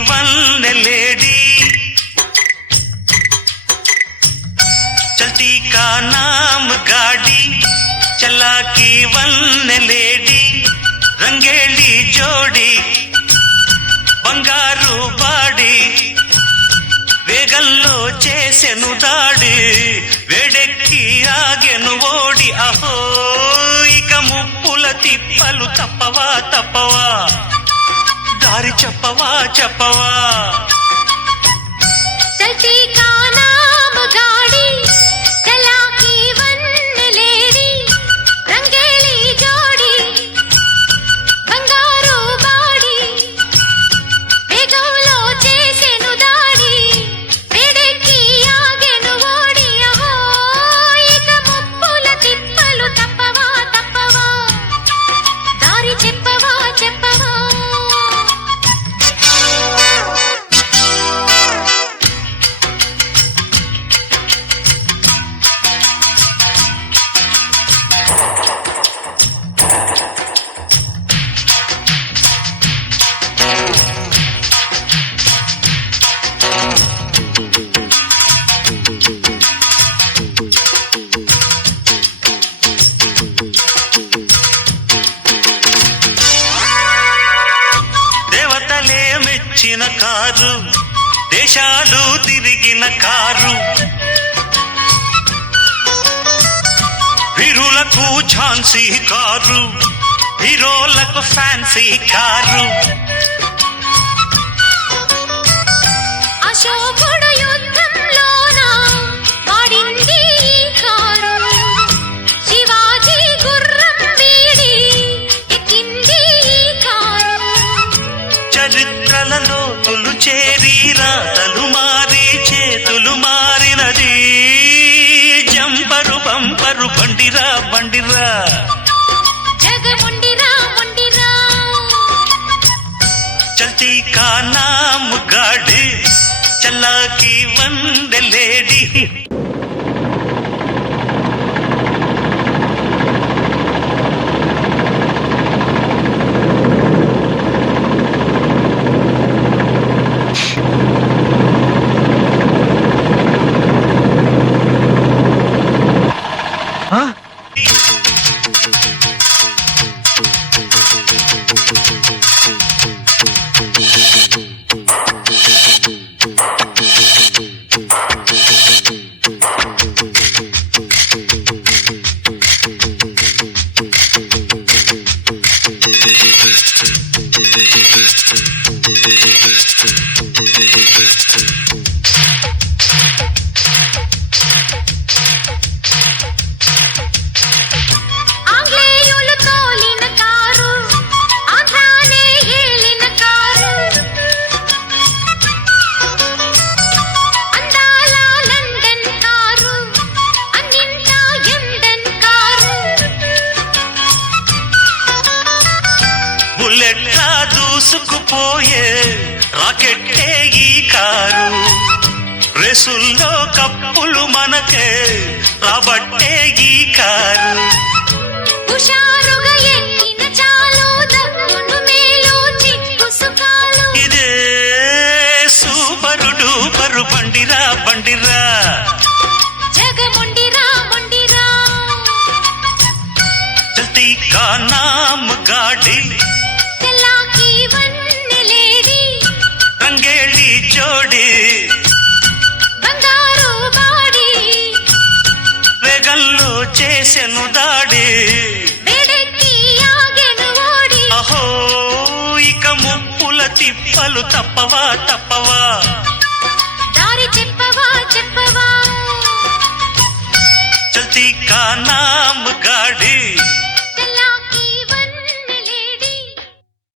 वन्ने lady चलती का नाम गाड़ी चला की वन्ने लेडी रंगेली जोड़ी బంగారు బాడి వేగంలో చేసెను దాడి వేడెక్కి ఆగెను ఓడి అహో ఇక ముప్పుల తిప్పలు తప్పవా తప్పవా దారి చెప్పవా చెప్పవా చల్తీ కా నామ్ గాడి చలా కీ వన్నే లేడి రంగేలి జోడి బంగారు బాడి వేగంలో చేసెను దాడి వేడెక్కి ఆగెను ఓడి అహో ఇక ముప్పుల తిప్పలు తప్పవా తప్పవా దారి చెప్పవా చెప్పవా దేవతలే మెచ్చిన కారు దేశాలు తిరిగిన కారు వీరులకు ఝాన్సీ కారు హీరోలకు ఫ్యాన్సీ కారు అశోకుడు యుద్ధంలోన వాడింది ఈ కారు శివాజీ గుర్రం వీడి ఎక్కింది ఈ కారు చరిత్రలలో చేరి రాతలు మారి చేతులు మారినది జంపరు బంపరు బండిరా బండిరా జగముండిరా ముండిరా చల్తీ కా నామ్ గాడి చలా కీ వన్నే లేడీ ఆంగ్లేయులు తోలిన కారు ఆంధ్రానే ఏలిన కారు అందాల లండన్ కారు అన్నింటా ఎండన్ కారు బుల్లెట్లా దూసుకుపోయే రాకెట్టే ఈ కారు రేసుల్లో కప్పులు మనకే రాబట్టే ఈ కారు హుషారుగా ఎక్కిన చాలు దక్కును మేలు చిక్కు సుఖాలు ఇదే సూపరు డూపరు బండిరా బండిరా జగముండిరా ముండిరా చల్తీ కా నామ్ గాడి చలా కీ వన్నే లేడి రంగేలి జోడి బంగారు బాడి వేగంలో చేసెను దాడి వేడెక్కి ఆగెను ఓడి అహో ఇక ముప్పుల తిప్పలు తప్పవా తప్పవా దారి చెప్పవా చెప్పవా చల్తీ కా నామ్ గాడి